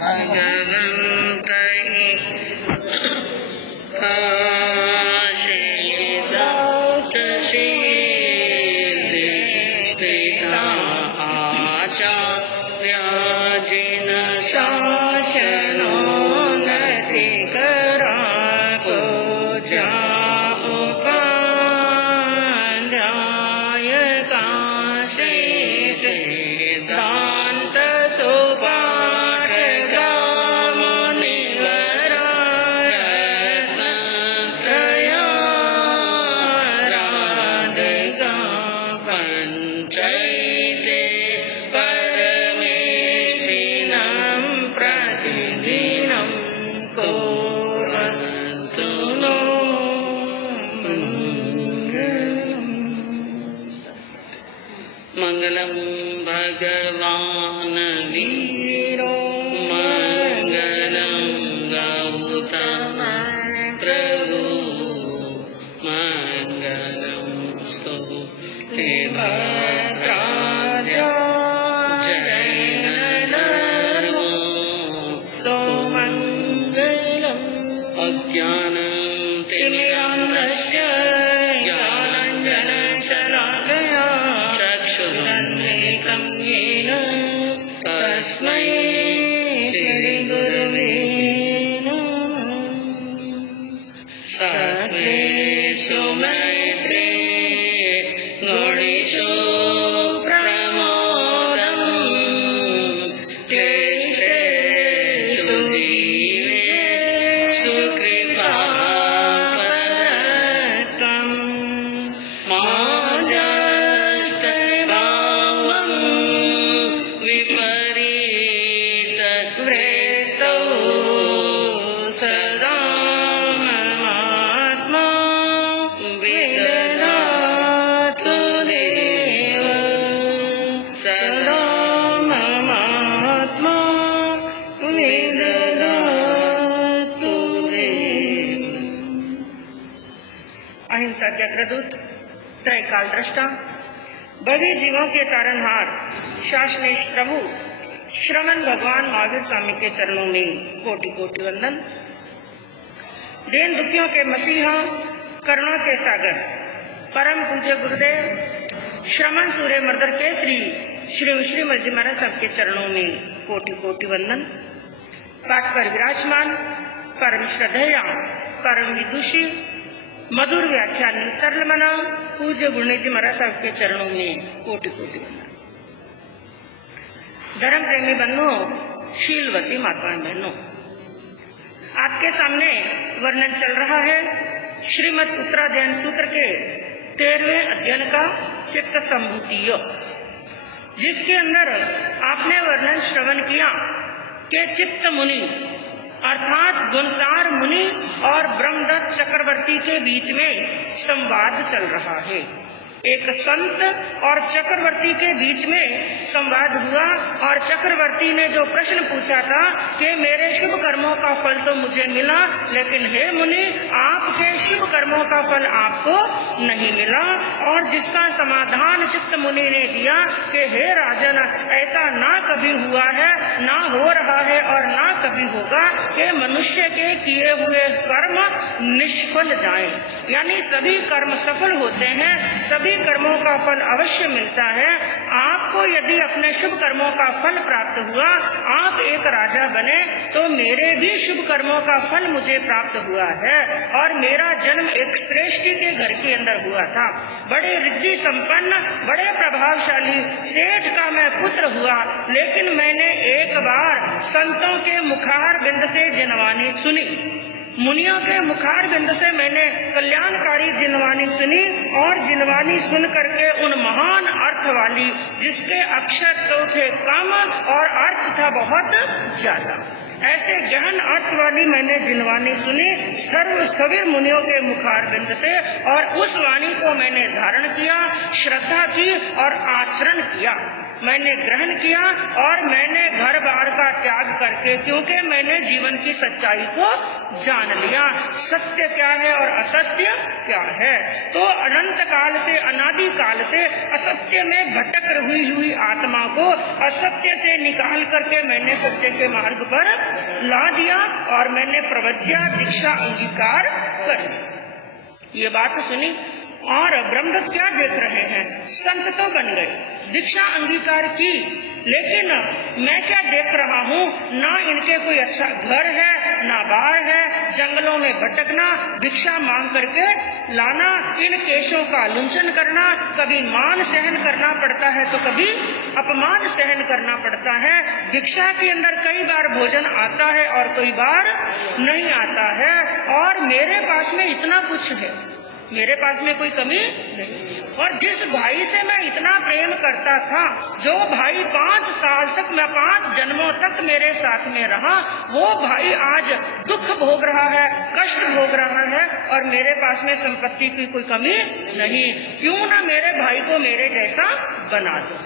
भगवन्तहि काशीदासशीले स्थिता आचार्याजिन शासनो नति करा को जापाध्याय काशी सिद्धांत सुपाठ पंचैते परमेष्ठिनं प्रतिदिनं कुर्वन्तु नो मंगलम भगवान् वीरो मंगलम गौतम प्रभु मंगलम स्तुते भद्राद्या जैनधर्मो सुमङ्गलम् अज्ञानं तिमिरान्धस्य ज्ञानाञ्जनशलाकया चक्षुरुन्मीलितं येन तस्मै श्रीगुरवे नमः। सर्वेषु मैत्री गुणेषु प्रमोदं क्लेशेषु जीवेषु कृपापरत्वं माजस्तभावं विपरीतवृत्तौ सदा ममात्मा विदधातु देव सदा ममात्मा विदधातु देव। अहिंसा के अग्रदूत, त्रैकाल दृष्टा, बड़े जीवों के तारनहार, शासनेश प्रभु श्रमण भगवान महावीर स्वामी के चरणों में कोटि कोटि वंदन। दीन दुखियों के मसीहा, करुणा के सागर, परम पूज्य गुरुदेव श्रमण सूर्य मर्दर के श्री श्रीमद जी महाराज साहब के चरणों में कोटि कोटि वंदन। पाठ पर विराजमान परम श्रद्धेया, परम विदुषी, मधुर व्याख्यान सरल मना पूज्य गुरुदेव जी महाराज साहब के चरणों में कोटि कोटि वंदन। धर्म प्रेमी बंधुओं, शीलवती माताएं बहनों, आपके सामने वर्णन चल रहा है श्रीमद् उत्तराध्ययन सूत्र के 13वें अध्ययन का चित्त संभूति योग, जिसके अंदर आपने वर्णन श्रवण किया कि चित्त मुनि अर्थात गुणसार मुनि और ब्रह्मदत्त चक्रवर्ती के बीच में संवाद चल रहा है। एक संत और चक्रवर्ती के बीच में संवाद हुआ और चक्रवर्ती ने जो प्रश्न पूछा था कि मेरे शुभ कर्मों का फल तो मुझे मिला, लेकिन हे मुनि आपके शुभ कर्मों का फल आपको नहीं मिला। और जिसका समाधान चित्त मुनि ने दिया कि हे राजन, ऐसा ना कभी हुआ है, ना हो रहा है और ना कभी होगा कि मनुष्य के किए हुए कर्म निष्फल जाएं। यानी सभी कर्म सफल होते हैं, सभी कर्मों का फल अवश्य मिलता है। आपको यदि अपने शुभ कर्मों का फल प्राप्त हुआ, आप एक राजा बने, तो मेरे भी शुभ कर्मों का फल मुझे प्राप्त हुआ है। और मेरा जन्म एक श्रेष्ठी के घर के अंदर हुआ था, बड़े रिद्धि संपन्न, बड़े प्रभावशाली सेठ का मैं पुत्र हुआ। लेकिन मैंने एक बार संतों के मुखार बिंद से जिनवानी सुनी, मुनियों के मुखार बिंद से मैंने कल्याणकारी जिनवानी सुनी, और जिनवानी सुन करके उन महान अर्थ वाली, जिसके अक्षर तो थे कम और अर्थ था बहुत ज्यादा, ऐसे गहन अर्थ वाली मैंने जिनवाणी सुनी सभी मुनियों के मुखारविंद से, और उस वाणी को मैंने धारण किया, श्रद्धा की और आचरण किया। मैंने ग्रहण किया और मैंने घर बार का त्याग करके, क्योंकि मैंने जीवन की सच्चाई को जान लिया, सत्य क्या है और असत्य क्या है। तो अनंत काल से, अनादि काल से असत्य में भटक हुई आत्मा को असत्य से निकाल करके मैंने सत्य के मार्ग पर ला दिया और मैंने प्रवज्या दीक्षा अंगीकार कर ली। ये बात सुनी और ब्रह्मदत्त क्या देख रहे हैं, संत तो बन गए, दीक्षा अंगीकार की, लेकिन मैं क्या देख रहा हूँ, ना इनके कोई अच्छा घर है, ना बार है, जंगलों में भटकना, भिक्षा मांग करके लाना, इन केशों का लुंचन करना, कभी मान सहन करना पड़ता है तो कभी अपमान सहन करना पड़ता है। भिक्षा के अंदर कई बार भोजन आता है और कई बार नहीं आता है, और मेरे पास में इतना कुछ है, मेरे पास में कोई कमी नहीं। और जिस भाई से मैं इतना प्रेम करता था, जो भाई 5 साल तक, मैं 5 जन्मों तक मेरे साथ में रहा, वो भाई आज दुख भोग रहा है, कष्ट भोग रहा है, और मेरे पास में संपत्ति की कोई कमी नहीं। क्यों ना मेरे भाई को मेरे जैसा बना दो।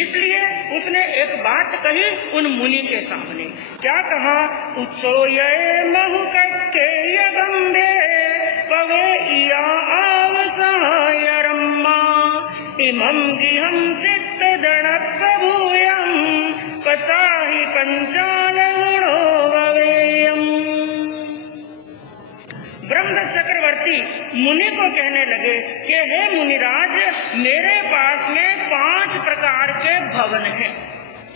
इसलिए उसने एक बात कही उन मुनि के सामने, क्या कहा, उच्चो ये महु कक्केय गंधे पवे इया आवसाय रम्मा इमं गिहं चित्त दणप्रभूयं पसाहि पंचाल गुणो भवेयम्। ब्रह्मदत्त चक्रवर्ती मुनि को कहने लगे कि हे मुनिराज, मेरे पास में 5 प्रकार के भवन हैं।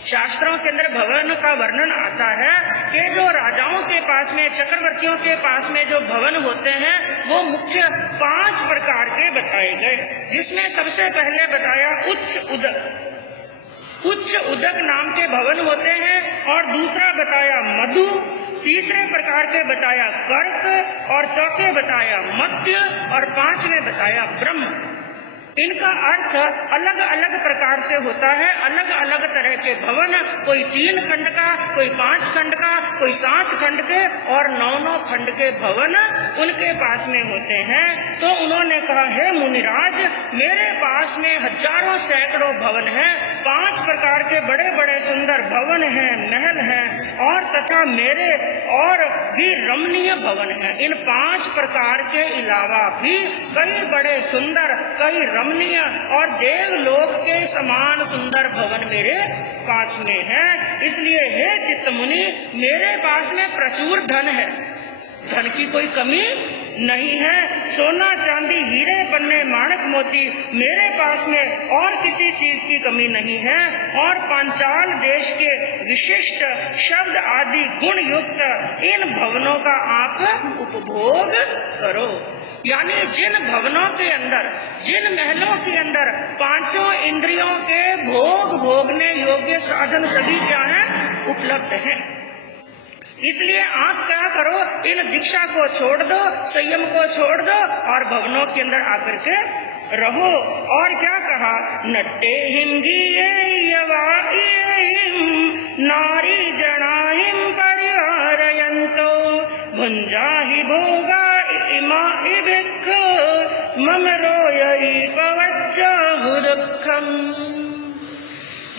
शास्त्रों के अंदर भवन का वर्णन आता है कि जो राजाओं के पास में, चक्रवर्तियों के पास में जो भवन होते हैं वो मुख्य 5 प्रकार के बताए गए, जिसमें सबसे पहले बताया उच्च उदक। उच्च उदक नाम के भवन होते हैं, और दूसरा बताया मधु, तीसरे प्रकार के बताया कर्क, और चौथे बताया मध्य, और 5वें बताया ब्रह्म। इनका अर्थ अलग अलग प्रकार से होता है, अलग अलग तरह के भवन, कोई 3 खंड का, कोई 5 खंड का, कोई 7 खंड के, और 9 खंड के भवन उनके पास में होते हैं। तो उन्होंने कहा, हे मुनिराज, मेरे पास में हजारों सैकड़ों भवन हैं, 5 प्रकार के बड़े बड़े सुंदर भवन हैं, महल हैं, और तथा मेरे और भी रमणीय भवन हैं। इन 5 प्रकार के अलावा भी कई बड़े सुंदर, कई रमणीय और देवलोक के समान सुंदर भवन मेरे पास में है। इसलिए हे चित्त मुनि, मेरे पास में प्रचुर धन है, धन की कोई कमी नहीं है। सोना चांदी हीरे पन्ने माणक मोती मेरे पास में और किसी चीज की कमी नहीं है। और पांचाल देश के विशिष्ट शब्द आदि गुण युक्त इन भवनों का आप उपभोग करो। यानी जिन भवनों के अंदर, जिन महलों के अंदर 5 इंद्रियों के भोग भोगने योग्य साधन सभी क्या हैं, उपलब्ध हैं। इसलिए आप क्या करो, इन दीक्षा को छोड़ दो, संयम को छोड़ दो और भवनों के अंदर आकर के रहो। और क्या कहा, नट्टे हिंगी नारी जनाहिम परिवारयंतो भुंजाहि भोगा इमा इभिक्ख मम रोयई पवच्चाहु दुःखम।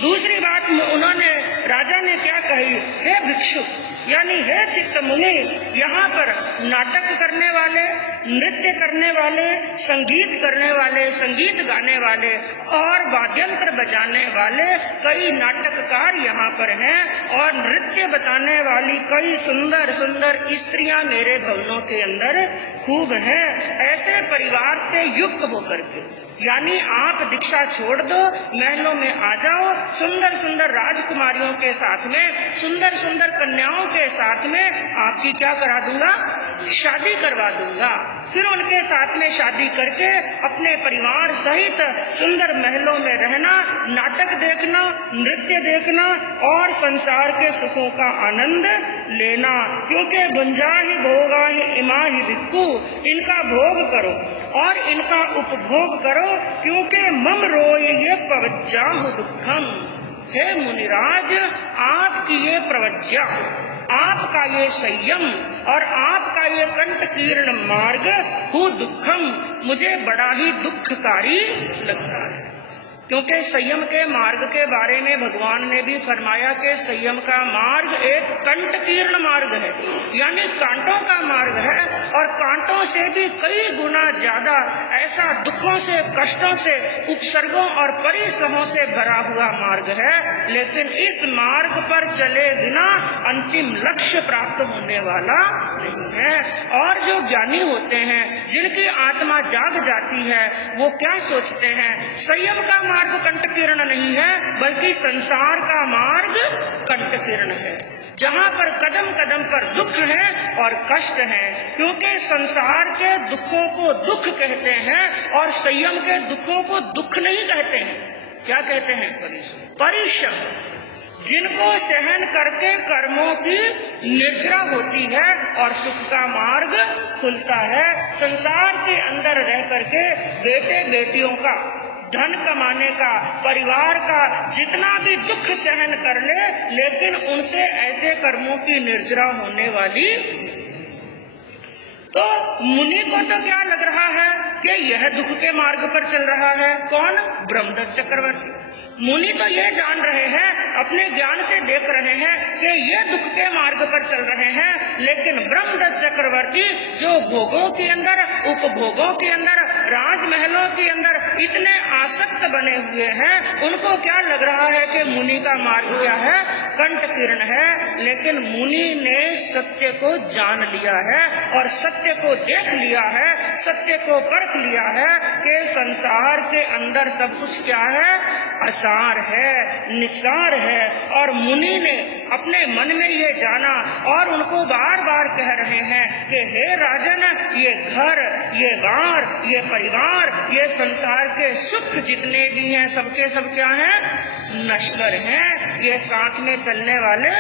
दूसरी बात उन्होंने, राजा ने क्या कही, हे भिक्षु यानी हे चित्त मुनि, यहाँ पर नाटक करने वाले, नृत्य करने वाले, संगीत करने वाले, संगीत गाने वाले और वाद्यंत्र बजाने वाले कई नाटककार यहाँ पर हैं, और नृत्य बताने वाली कई सुंदर सुंदर स्त्रियां मेरे भवनों के अंदर खूब हैं। ऐसे परिवार से युक्त होकर के, यानी आप दीक्षा छोड़ दो, महलों में आ जाओ, सुंदर सुंदर राजकुमारियों के साथ में, सुंदर सुंदर कन्याओं के साथ में आपकी क्या करा दूंगा, शादी करवा दूंगा। फिर उनके साथ में शादी करके अपने परिवार सहित सुंदर महलों में रहना, नाटक देखना, नृत्य देखना और संसार के सुखों का आनंद लेना। क्योंकि भुंजा ही भोगा ही इमा ही भिक्खु, इनका भोग करो और इनका उपभोग करो, क्योंकि मम रोय ये पवज्जाहु दुःखम, हे मुनिराज, आपकी ये प्रवज्ञा, आपका ये संयम और आपका ये कंटकीर्ण मार्ग हु दुखम मुझे बड़ा ही दुखकारी लगता है। क्योंकि संयम के मार्ग के बारे में भगवान ने भी फरमाया कि संयम का मार्ग एक कंटकीर्ण मार्ग है, यानी कांटों का मार्ग है और कांटों से भी कई गुना ज्यादा ऐसा दुखों से, कष्टों से, उपसर्गों और परिश्रमों से भरा हुआ मार्ग है। लेकिन इस मार्ग पर चले बिना अंतिम लक्ष्य प्राप्त होने वाला नहीं है। और जो ज्ञानी होते हैं, जिनकी आत्मा जाग जाती है, वो क्या सोचते हैं? संयम का मार्ग कंटकीर्ण नहीं है, बल्कि संसार का मार्ग कंटकीर्ण है, जहाँ पर कदम कदम पर दुख है और कष्ट है। क्योंकि संसार के दुखों को दुख कहते हैं और संयम के दुखों को दुख नहीं कहते हैं। क्या कहते हैं? परिश्रम, जिनको सहन करके कर्मों की निर्जरा होती है और सुख का मार्ग खुलता है। संसार के अंदर रह करके बेटे बेटियों का, धन कमाने का, परिवार का जितना भी दुख सहन कर ले, लेकिन उनसे ऐसे कर्मों की निर्जरा होने वाली। तो मुनि को तो क्या लग रहा है कि यह दुख के मार्ग पर चल रहा है। कौन? ब्रह्मदत्त चक्रवर्ती। मुनि तो ये जान रहे हैं, अपने ज्ञान से देख रहे हैं कि ये दुख के मार्ग पर चल रहे हैं, लेकिन ब्रह्मदत्त चक्रवर्ती जो भोगों के अंदर, उपभोगों के अंदर, राजमहलों के अंदर इतने आसक्त बने हुए हैं, उनको क्या लग रहा है कि मुनि का मार्ग क्या है? कंटकीर्ण है। लेकिन मुनि ने सत्य को जान लिया है और सत्य को देख लिया है, सत्य को परख लिया है कि संसार के अंदर सब कुछ क्या है? असार है, निसार है। और मुनि ने अपने मन में ये जाना और उनको बार बार कह रहे हैं कि हे राजन, ये घर, ये बार, ये परिवार, ये संसार के सुख जितने भी हैं, सबके सब क्या हैं? नश्वर हैं, ये साथ में चलने वाले।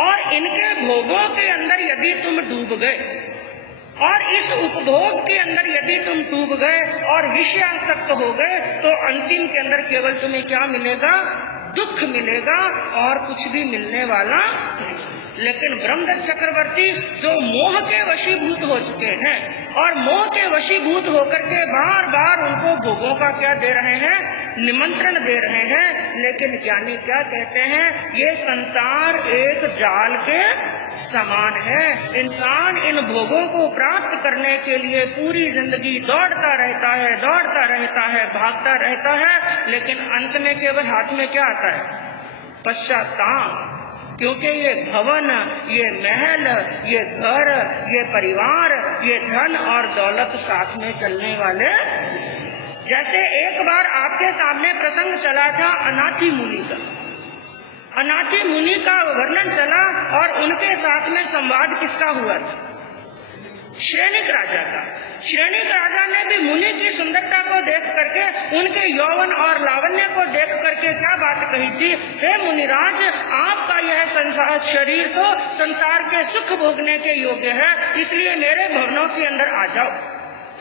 और इनके भोगों के अंदर यदि तुम डूब गए और इस उपभोग के अंदर यदि तुम डूब गए और विषयासक्त हो गए, तो अंतिम के अंदर केवल तुम्हें क्या मिलेगा? दुख मिलेगा और कुछ भी मिलने वाला। लेकिन ब्रह्मदत्त चक्रवर्ती जो मोह के वशीभूत हो चुके हैं और मोह के वशीभूत होकर के बार बार उनको भोगों का क्या दे रहे हैं? निमंत्रण दे रहे हैं। लेकिन ज्ञानी क्या कहते हैं? ये संसार एक जाल के समान है। इंसान इन भोगों को प्राप्त करने के लिए पूरी जिंदगी दौड़ता रहता है, दौड़ता रहता है, भागता रहता है, लेकिन अंत में केवल हाथ में क्या आता है? पश्चाताप। क्योंकि ये भवन, ये महल, ये घर, ये परिवार, ये धन और दौलत साथ में चलने वाले। जैसे एक बार आपके सामने प्रसंग चला था अनाथी मुनि का। अनाथी मुनि का वर्णन चला और उनके साथ में संवाद किसका हुआ था? श्रेणिक राजा का। श्रेणिक राजा ने भी मुनि की सुंदरता को देख करके, उनके यौवन और लावण्य को देख करके क्या बात कही थी? हे मुनिराज, आपका यह संसार शरीर तो संसार के सुख भोगने के योग्य है, इसलिए मेरे भवनों के अंदर आ जाओ,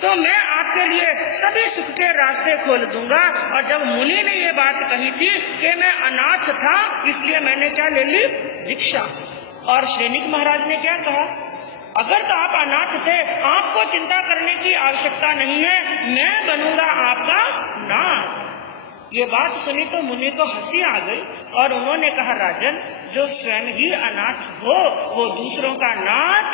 तो मैं आपके लिए सभी सुख के रास्ते खोल दूंगा। और जब मुनि ने ये बात कही थी कि मैं अनाथ था, इसलिए मैंने क्या ले ली? दीक्षा। और श्रेणिक महाराज ने क्या कहा? अगर तो आप अनाथ थे, आपको चिंता करने की आवश्यकता नहीं है, मैं बनूंगा आपका नाथ। ये बात सुनी तो मुनि को हंसी आ गई और उन्होंने कहा, राजन, जो स्वयं ही अनाथ हो वो दूसरों का नाथ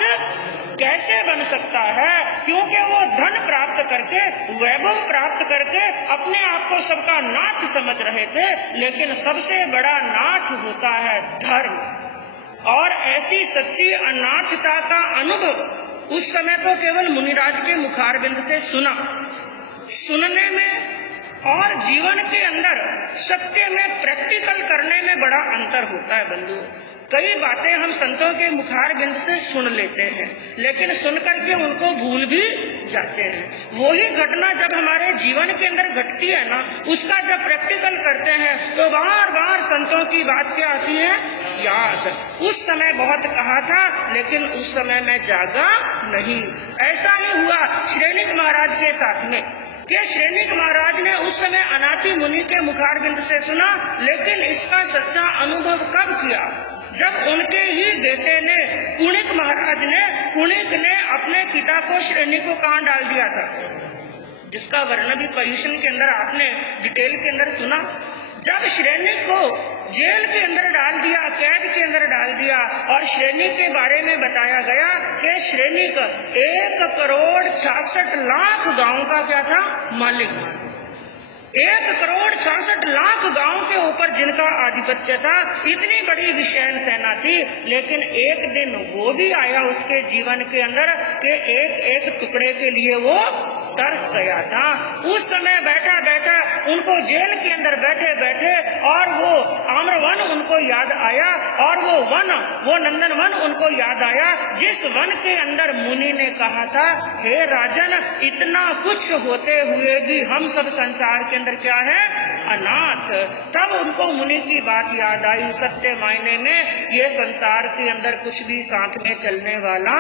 कैसे बन सकता है? क्योंकि वो धन प्राप्त करके, वैभव प्राप्त करके अपने आप को सबका नाथ समझ रहे थे, लेकिन सबसे बड़ा नाथ होता है धर्म। और ऐसी सच्ची अनाथता का अनुभव उस समय तो केवल मुनिराज के मुखारबिंद से सुना। सुनने में और जीवन के अंदर सत्य में प्रैक्टिकल करने में बड़ा अंतर होता है बंधु। कई बातें हम संतों के मुखारबिंद से सुन लेते हैं, लेकिन सुन करके उनको भूल भी जाते हैं। वही घटना जब हमारे जीवन के अंदर घटती है ना, उसका जब प्रैक्टिकल करते हैं तो बार बार संतों की बात क्या आती है? याद। उस समय बहुत कहा था, लेकिन उस समय मैं जागा नहीं। ऐसा ही हुआ श्रेणिक महाराज के साथ में। कि श्रेणिक महाराज ने उस समय अनाति मुनि के मुखारबिंद से सुना, लेकिन इसका सच्चा अनुभव कब किया? जब उनके ही बेटे ने कुणिक महाराज ने कुणिक ने अपने पिता को श्रेणी को कहाँ डाल दिया था, जिसका वर्णन भी पर्युषण के अंदर आपने डिटेल के अंदर सुना। जब श्रेणी को जेल के अंदर डाल दिया, कैद के अंदर डाल दिया, और श्रेणी के बारे में बताया गया कि श्रेणी का 1,66,00,000 गांव का क्या था? मालिक। 1,66,00,000 गांव के ऊपर जिनका आधिपत्य था, इतनी बड़ी विषैन सेना थी। लेकिन एक दिन वो भी आया उसके जीवन के अंदर कि एक एक टुकड़े के लिए वो तरस गया था। उस समय बैठा बैठा उनको जेल के अंदर बैठे बैठे और वो आम्रवन उनको याद आया, और वो वन, वो नंदन वन उनको याद आया, जिस वन के अंदर मुनि ने कहा था, हे राजन, इतना कुछ होते हुए भी हम सब संसार के अंदर क्या है? अनाथ। तब उनको मुनि की बात याद आई, सत्य मायने में ये संसार के अंदर कुछ भी साथ में चलने वाला।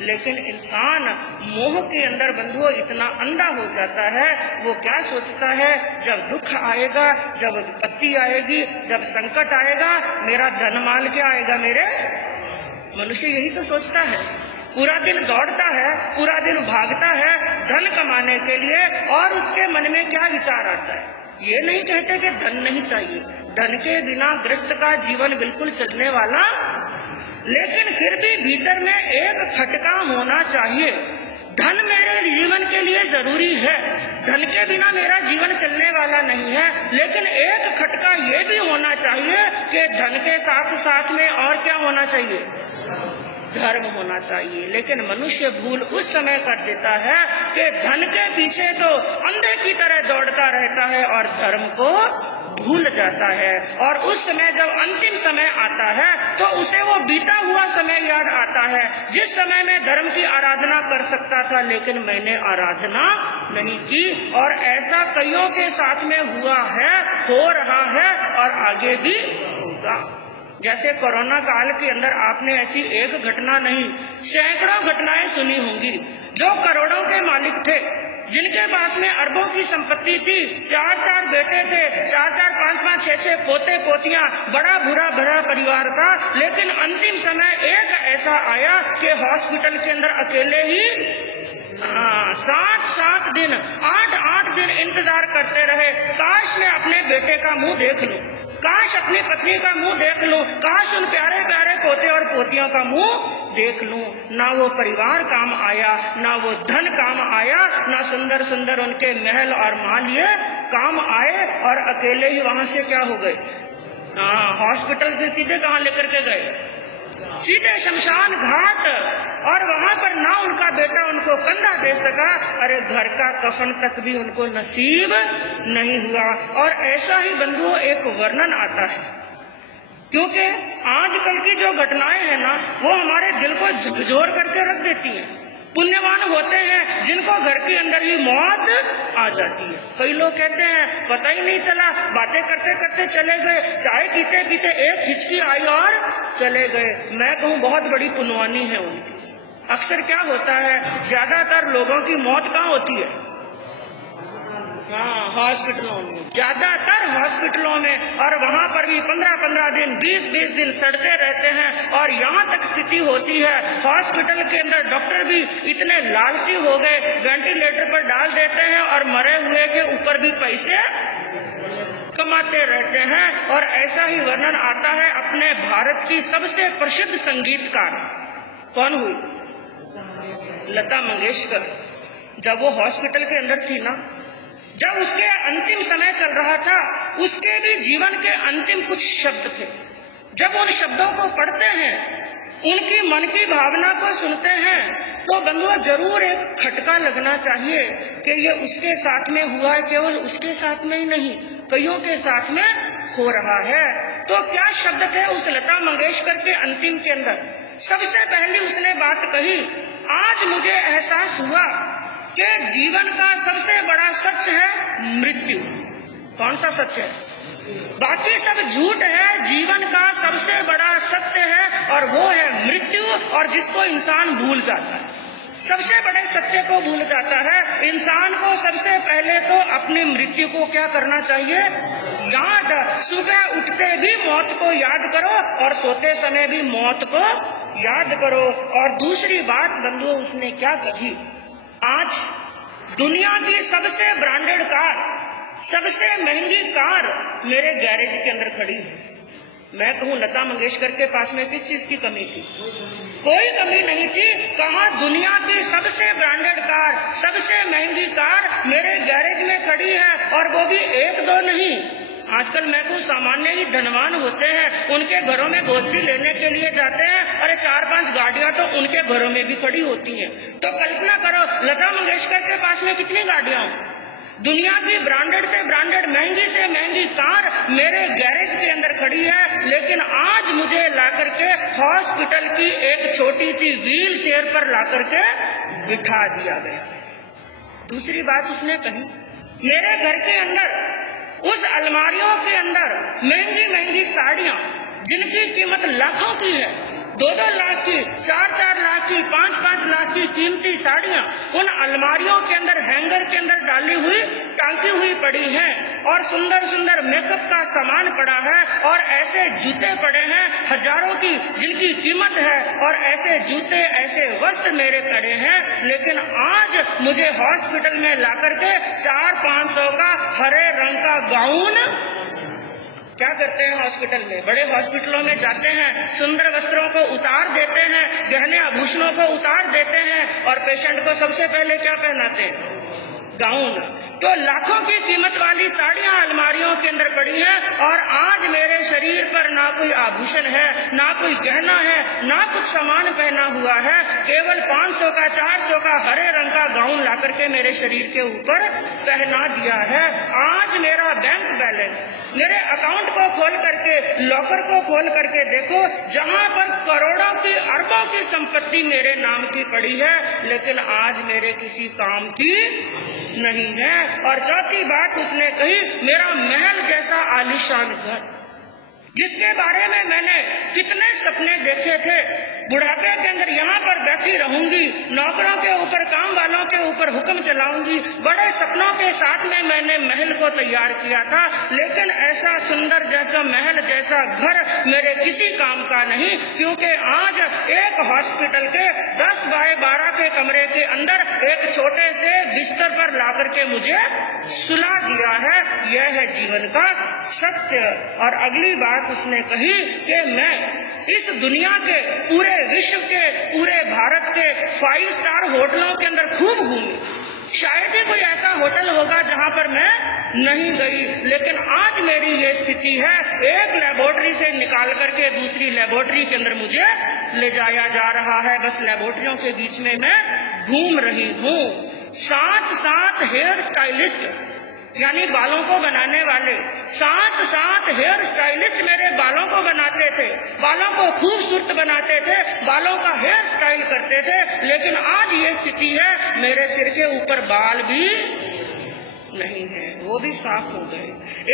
लेकिन इंसान मोह के अंदर बंधुओं इतना अंधा हो जाता है, वो क्या सोचता है, जब दुख आएगा, जब विपत्ति आएगी, जब संकट आएगा, मेरा धन माल क्या आएगा मेरे? मनुष्य यही तो सोचता है, पूरा दिन दौड़ता है, पूरा दिन भागता है धन कमाने के लिए, और उसके मन में क्या विचार आता है? ये नहीं कहते कि धन नहीं चाहिए, धन के बिना गृहस्थ का जीवन बिल्कुल चलने वाला, लेकिन फिर भी भीतर में एक खटका होना चाहिए। धन मेरे जीवन के लिए जरूरी है, धन के बिना मेरा जीवन चलने वाला नहीं है, लेकिन एक खटका ये भी होना चाहिए कि धन के साथ साथ में और क्या होना चाहिए? धर्म होना चाहिए। लेकिन मनुष्य भूल उस समय कर देता है कि धन के पीछे तो अंधे की तरह दौड़ता रहता है और धर्म को भूल जाता है। और उस समय जब अंतिम समय आता है तो उसे वो बीता हुआ समय याद आता है, जिस समय में धर्म की आराधना कर सकता था, लेकिन मैंने आराधना नहीं की। और ऐसा कईयों के साथ में हुआ है, हो रहा है और आगे भी होगा। जैसे कोरोना काल के अंदर आपने ऐसी एक घटना नहीं, सैकड़ों घटनाएं सुनी होंगी। जो करोड़ों के मालिक थे, जिनके पास में अरबों की संपत्ति थी, 4-4 बेटे थे, 4-4, 5-5, 6-6 पोते पोतियां, बड़ा बुरा भरा परिवार था। लेकिन अंतिम समय एक ऐसा आया कि हॉस्पिटल के अंदर अकेले ही 7-7 दिन, 8-8 दिन इंतजार करते रहे। काश मैं अपने बेटे का मुंह देख लूं, काश अपनी पत्नी का मुंह देख लूं, काश उन प्यारे प्यारे पोते और पोतियों का मुंह देख लूं। ना वो परिवार काम आया, ना वो धन काम आया, ना सुंदर सुंदर उनके महल और मालिये काम आए, और अकेले ही वहां से क्या हो गए? हॉस्पिटल से सीधे कहाँ लेकर के गए? सीधे शमशान घाट। और वहां पर ना उनका बेटा उनको कंधा दे सका, अरे घर का कफन तक भी उनको नसीब नहीं हुआ। और ऐसा ही बंधुओं एक वर्णन आता है, क्योंकि आजकल की जो घटनाएं हैं ना, वो हमारे दिल को झकझोर करके रख देती हैं। पुण्यवान होते हैं जिनको घर के अंदर ही मौत आ जाती है। कई लोग कहते हैं पता ही नहीं चला, बातें करते करते चले गए, चाय पीते पीते एक हिचकी आई और चले गए। मैं कहूँ बहुत बड़ी पुण्यवानी है उनकी। अक्सर क्या होता है, ज्यादातर लोगों की मौत कहाँ होती है? हॉस्पिटलों में, ज्यादातर हॉस्पिटलों में। और वहाँ पर भी 15-15 दिन, 20-20 दिन सड़ते रहते हैं। और यहाँ तक स्थिति होती है, हॉस्पिटल के अंदर डॉक्टर भी इतने लालची हो गए, वेंटिलेटर पर डाल देते हैं और मरे हुए के ऊपर भी पैसे कमाते रहते हैं। और ऐसा ही वर्णन आता है अपने भारत की सबसे प्रसिद्ध संगीतकार, कौन हुई? लता मंगेशकर। जब वो हॉस्पिटल के अंदर थी ना, जब उसके अंतिम समय चल रहा था, उसके भी जीवन के अंतिम कुछ शब्द थे। जब उन शब्दों को पढ़ते हैं, उनकी मन की भावना को सुनते हैं, तो बंधुओं जरूर एक खटका लगना चाहिए कि ये उसके साथ में हुआ है। केवल उसके साथ में ही नहीं, कईयों के साथ में हो रहा है। तो क्या शब्द थे उस लता मंगेशकर के अंतिम के अंदर? सबसे पहले उसने बात कही, आज मुझे एहसास हुआ कि जीवन का सबसे बड़ा सच है मृत्यु। कौन सा सच है? बाकी सब झूठ है, जीवन का सबसे बड़ा सत्य है और वो है मृत्यु, और जिसको इंसान भूल जाता है। सबसे बड़े सत्य को भूल जाता है। इंसान को सबसे पहले तो अपनी मृत्यु को क्या करना चाहिए? याद। सुबह उठते भी मौत को याद करो और सोते समय भी मौत को याद करो। और दूसरी बात बंधुओं, उसने क्या कही? आज दुनिया की सबसे ब्रांडेड कार, सबसे महंगी कार मेरे गैरेज के अंदर खड़ी है। मैं कहूँ लता मंगेशकर के पास में किस चीज की कमी थी? कोई कमी नहीं थी। कहाँ दुनिया की सबसे ब्रांडेड कार, सबसे महंगी कार मेरे गैरेज में खड़ी है, और वो भी एक दो नहीं। आजकल मैं कहूँ सामान्य ही धनवान होते हैं, उनके घरों में ग्रोसरी लेने के लिए जाते हैं, अरे 4-5 गाड़ियां तो उनके घरों में भी खड़ी होती हैं। तो कल्पना करो लता मंगेशकर के पास में कितनी गाड़ियां। दुनिया की ब्रांडेड से ब्रांडेड, महंगी से महंगी कार मेरे गैरेज के अंदर खड़ी है, लेकिन आज मुझे लाकर के हॉस्पिटल की एक छोटी सी व्हील चेयर पर लाकर के बिठा दिया गया। दूसरी बात उसने कही, मेरे घर के अंदर उस अलमारियों के अंदर महंगी महंगी साड़ियां जिनकी कीमत लाखों की है, 2-2 लाख की, 4-4 लाख की, 5-5 लाख की कीमती साड़ियां उन अलमारियों के अंदर हैंगर के अंदर डाली हुई, टांकी हुई पड़ी हैं। और सुंदर सुंदर मेकअप का सामान पड़ा है, और ऐसे जूते पड़े हैं हजारों की जिनकी कीमत है, और ऐसे जूते ऐसे वस्त्र मेरे पड़े हैं। लेकिन आज मुझे हॉस्पिटल में लाकर के 400-500 का हरे रंग का गाउन, क्या करते हैं हॉस्पिटल में, बड़े हॉस्पिटलों में जाते हैं, सुंदर वस्त्रों को उतार देते हैं, गहने आभूषणों को उतार देते हैं, और पेशेंट को सबसे पहले क्या पहनाते हैं? गाउन। तो लाखों की कीमत वाली साड़ियां अलमारियों के अंदर पड़ी हैं, और आज मेरे शरीर पर ना कोई आभूषण है, ना कोई गहना है, ना कुछ सामान पहना हुआ है, केवल 500 का 400 का हरे रंग का गाउन लाकर के मेरे शरीर के ऊपर पहना दिया है। आज मेरा बैंक बैलेंस, मेरे अकाउंट को खोल करके, लॉकर को खोल करके देखो, जहां पर करोड़ों की, अरबों की संपत्ति मेरे नाम की पड़ी है, लेकिन आज मेरे किसी काम की नहीं है। और चौथी बात उसने कही, मेरा महल जैसा आलीशान घर, जिसके बारे में मैंने कितने सपने देखे थे, बुढ़ापे के अंदर यहाँ पर बैठी रहूंगी, नौकरों के ऊपर, काम वालों के ऊपर हुक्म चलाऊंगी, बड़े सपनों के साथ में मैंने महल को तैयार किया था, लेकिन ऐसा सुंदर जैसा महल जैसा घर मेरे किसी काम का नहीं, क्योंकि आज एक हॉस्पिटल के 10 बाय 12 के कमरे के अंदर एक छोटे से बिस्तर पर ला करके मुझे सुला दिया है। यह है जीवन का सत्य। और अगली बात उसने कही कि मैं इस दुनिया के, पूरे विश्व के, पूरे भारत के 5 स्टार होटलों के अंदर खूब घूमी, शायद ही कोई ऐसा होटल होगा जहां पर मैं नहीं गई, लेकिन आज मेरी ये स्थिति है, एक लेबोरेटरी से निकाल करके दूसरी लेबोरेटरी के अंदर मुझे ले जाया जा रहा है। बस लेबोरेटरियों के बीच में मैं घूम रही हूँ। 7 हेयर स्टाइलिस्ट, यानी बालों को बनाने वाले, 7 हेयर स्टाइलिस्ट मेरे बालों को बनाते थे, बालों को खूबसूरत बनाते थे, बालों का हेयर स्टाइल करते थे, लेकिन आज ये स्थिति है, मेरे सिर के ऊपर बाल भी नहीं है, वो भी साफ हो गए।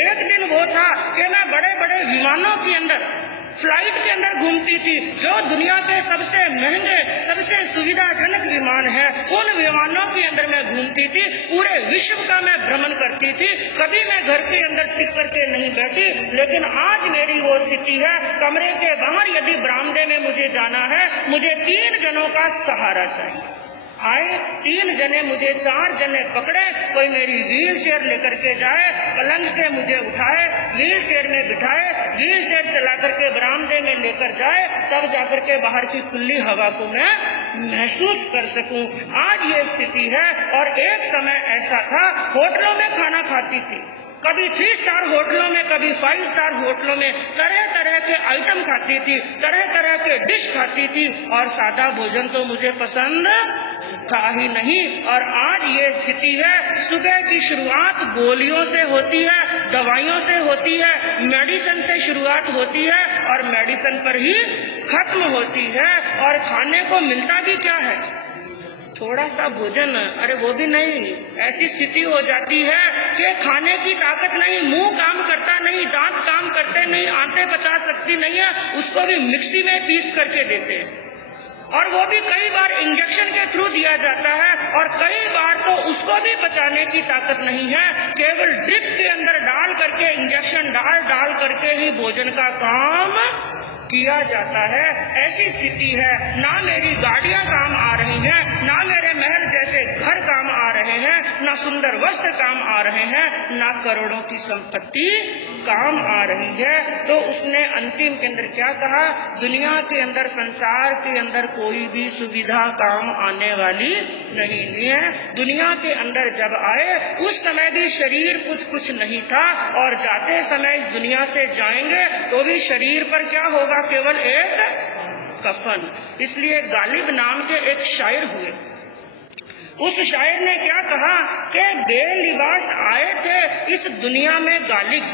एक दिन वो था कि मैं बड़े बड़े विमानों के अंदर, फ्लाइट के अंदर घूमती थी, जो दुनिया के सबसे महंगे, सबसे सुविधाजनक विमान है, उन विमानों के अंदर मैं घूमती थी, पूरे विश्व का मैं भ्रमण करती थी, कभी मैं घर के अंदर टिक करके नहीं बैठी। लेकिन आज मेरी वो स्थिति है, कमरे के बाहर यदि बरामदे में मुझे जाना है, मुझे 3 जनों का सहारा चाहिए। आए 3 जने मुझे, 4 जने पकड़े, कोई मेरी व्हील चेयर लेकर के जाए, पलंग से मुझे उठाए, व्हील चेयर में बिठाए, व्हील चेयर चला करके बरामदे में लेकर जाए, तब जाकर के बाहर की खुली हवा को मैं महसूस कर सकूं। आज ये स्थिति है। और एक समय ऐसा था, होटलों में खाना खाती थी, कभी 3 स्टार होटलों में, कभी 5 स्टार होटलों में, तरह तरह के आइटम खाती थी, तरह तरह के डिश खाती थी, और सादा भोजन तो मुझे पसंद था ही नहीं। और आज ये स्थिति है, सुबह की शुरुआत गोलियों से होती है, दवाइयों से होती है, मेडिसिन से शुरुआत होती है, और मेडिसिन पर ही खत्म होती है। और खाने को मिलता भी क्या है? थोड़ा सा भोजन, अरे वो भी नहीं। ऐसी स्थिति हो जाती है कि खाने की ताकत नहीं, मुंह काम करता नहीं, दांत काम करते नहीं, आंतें पचा सकती नहीं है, उसको भी मिक्सी में पीस करके देते हैं। और वो भी कई बार इंजेक्शन के थ्रू दिया जाता है, और कई बार तो उसको भी बचाने की ताकत नहीं है, केवल ड्रिप के अंदर डाल करके इंजेक्शन डाल करके ही भोजन का काम किया जाता है। ऐसी स्थिति है, ना मेरी गाड़ियां काम आ रही हैं, ना मेरे महल जैसे घर काम आ रहे हैं, ना सुंदर वस्त्र काम आ रहे हैं, ना करोड़ों की संपत्ति काम आ रही है। तो उसने अंतिम के अंदर क्या कहा, दुनिया के अंदर, संसार के अंदर कोई भी सुविधा काम आने वाली नहीं है। दुनिया के अंदर जब आए उस समय भी शरीर कुछ नहीं था, और जाते समय इस दुनिया से जाएंगे तो भी शरीर पर क्या होगा, केवल एक कफन। इसलिए गालिब नाम के एक शायर हुए, उस शायर ने क्या कहा कि बेलिबास आए थे इस दुनिया में गालिब,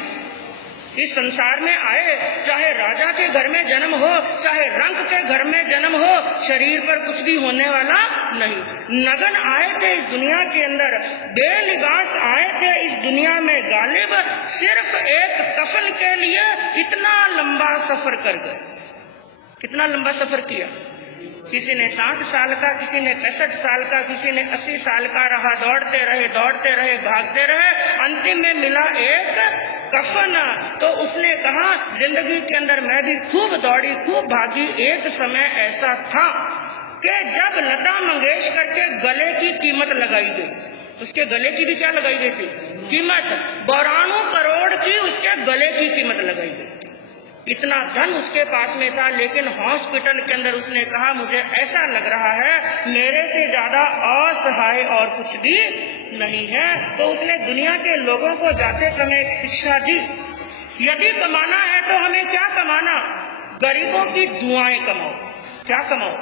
इस संसार में आए, चाहे राजा के घर में जन्म हो, चाहे रंक के घर में जन्म हो, शरीर पर कुछ भी होने वाला नहीं। नगन आए थे इस दुनिया के अंदर, बेलिबास आए थे इस दुनिया में गालिब, सिर्फ एक कफन के लिए इतना लंबा सफर कर गए। कितना लंबा सफर किया, किसी ने 60 साल का, किसी ने 65 साल का, किसी ने 80 साल का रहा, दौड़ते रहे, भागते रहे, अंतिम में मिला एक कफन। तो उसने कहा, जिंदगी के अंदर मैं भी खूब दौड़ी, खूब भागी। एक समय ऐसा था कि जब लता मंगेशकर के गले की कीमत लगाई गई, उसके गले की भी क्या लगाई गई थी, कीमत, 92 करोड़ की उसके गले की कीमत लगाई गई थी। इतना धन उसके पास में था, लेकिन हॉस्पिटल के अंदर उसने कहा, मुझे ऐसा लग रहा है मेरे से ज्यादा असहाय और कुछ भी नहीं है। तो उसने दुनिया के लोगों को जाते समय एक शिक्षा दी, यदि कमाना है तो हमें क्या कमाना, गरीबों की दुआएं कमाओ। क्या कमाओ,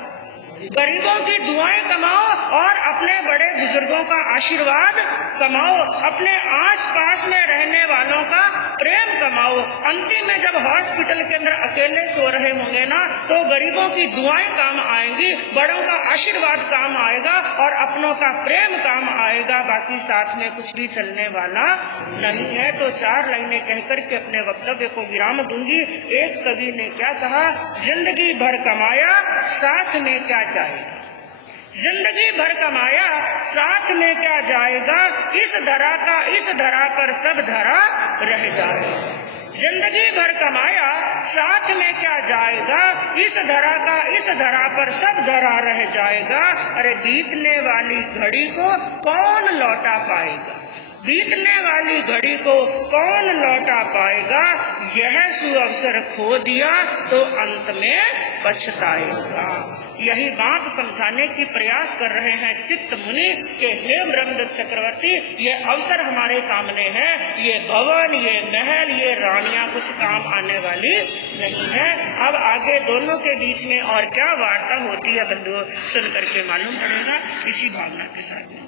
गरीबों की दुआएं कमाओ, और अपने बड़े बुजुर्गों का आशीर्वाद कमाओ, अपने आसपास में रहने वालों का प्रेम कमाओ। अंतिम में जब हॉस्पिटल के अंदर अकेले सो रहे होंगे ना, तो गरीबों की दुआएं काम आएंगी, बड़ों का आशीर्वाद काम आएगा, और अपनों का प्रेम काम आएगा। बाकी साथ में कुछ भी चलने वाला नहीं है। तो 4 लाइनें कहकर के अपने वक्तव्य को विराम दूंगी। एक कवि ने क्या कहा, जिंदगी भर कमाया साथ में क्या जाएगा, जिंदगी भर कमाया साथ में क्या जाएगा, इस धरा पर सब धरा रह जाएगा। जिंदगी भर कमाया साथ में क्या जाएगा, इस धरा पर सब धरा रह जाएगा। अरे बीतने वाली घड़ी को कौन लौटा पाएगा, बीतने वाली घड़ी को कौन लौटा पाएगा, यह सुअवसर खो दिया तो अंत में पछताएगा। यही बात समझाने की प्रयास कर रहे हैं चित्त मुनि के हे ब्रह्मदत्त चक्रवर्ती, ये अवसर हमारे सामने है, ये भवन, ये महल, ये रानियां कुछ काम आने वाली नहीं है। अब आगे दोनों के बीच में और क्या वार्ता होती है बंधुओं, सुन करके मालूम पड़ेगा इसी भावना के साथ में।